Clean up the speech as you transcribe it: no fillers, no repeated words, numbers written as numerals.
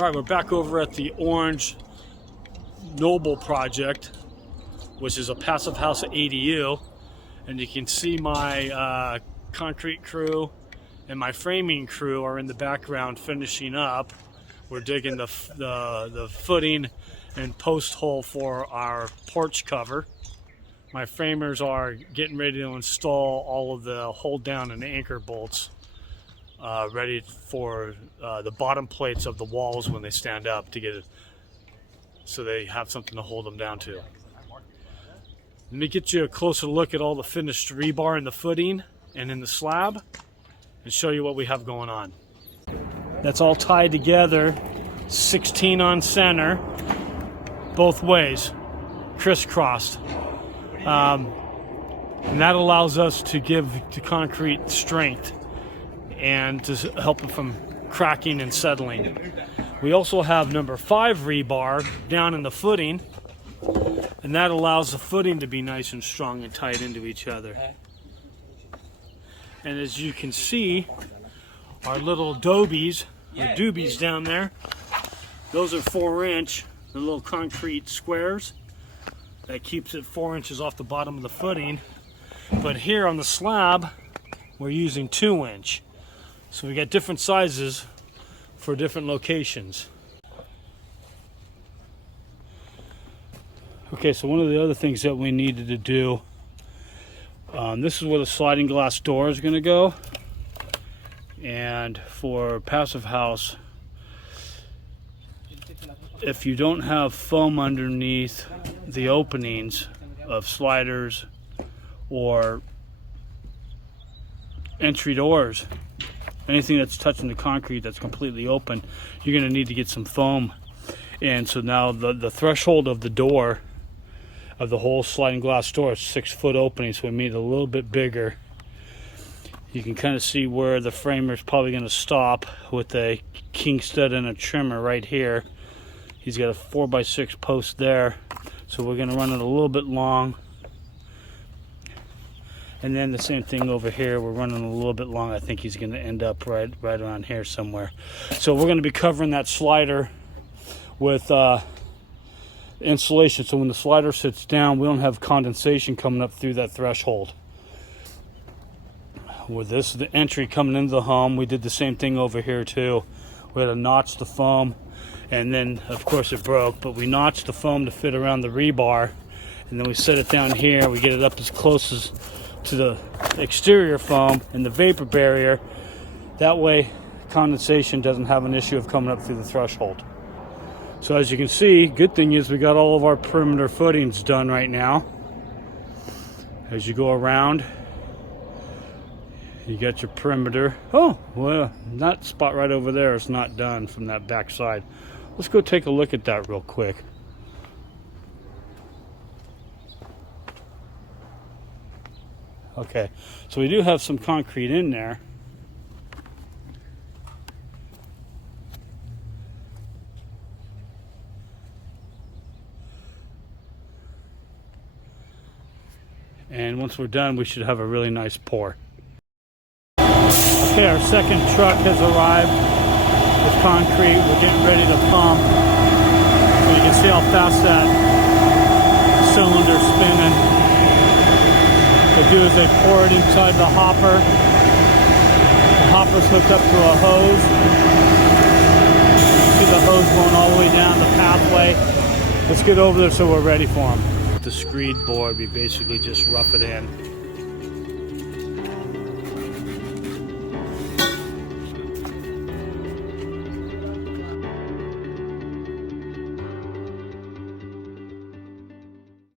All right, we're back over at the Orange Noble project, which is a passive house ADU, and you can see my concrete crew and my framing crew are in the background finishing up. We're digging the footing and post hole for our porch cover. My framers are getting ready to install all of the hold down and anchor bolts, ready for the bottom plates of the walls when they stand up, to get it so they have something to hold them down to. Let me get you a closer look at all the finished rebar in the footing and in the slab and show you what we have going on. That's all tied together, 16 on center, both ways, crisscrossed. And that allows us to give the concrete strength and to help it from cracking and settling. We also have number 5 rebar down in the footing, and that allows the footing to be nice and strong and tied into each other. And as you can see, our little doobies down there, those are 4-inch, the little concrete squares. That keeps it 4 inches off the bottom of the footing. But here on the slab, we're using 2-inch. So we got different sizes for different locations. Okay, so one of the other things that we needed to do, this is where the sliding glass door is going to go. And for passive house, if you don't have foam underneath the openings of sliders or entry doors, anything that's touching the concrete that's completely open, you're going to need to get some foam. And so now the threshold of the door, of the whole sliding glass door, is 6-foot opening, so we made it a little bit bigger. You can kind of see where the framer is probably going to stop with a king stud and a trimmer right here. He's got a 4x6 post there, so we're going to run it a little bit long. And then the same thing over here, we're running a little bit long. I think he's going to end up right around here somewhere. So we're going to be covering that slider with insulation, so when the slider sits down, we don't have condensation coming up through that threshold. With this, the entry coming into the home, we did the same thing over here too. We had to notch the foam, and then of course it broke, but we notched the foam to fit around the rebar, and then we set it down here. We get it up as close as to the exterior foam and the vapor barrier. That way condensation doesn't have an issue of coming up through the threshold. So as you can see, good thing is we got all of our perimeter footings done right now. As you go around, you got your perimeter. Oh, well, that spot right over there is not done from that back side. Let's go take a look at that real quick. Okay, so we do have some concrete in there. And once we're done, we should have a really nice pour. Okay, our second truck has arrived with concrete. We're getting ready to pump. So you can see how fast that cylinder's spinning. What they do is they pour it inside the hopper. The hopper's hooked up to a hose. You see the hose going all the way down the pathway. Let's get over there so we're ready for them. With the screed board, we basically just rough it in.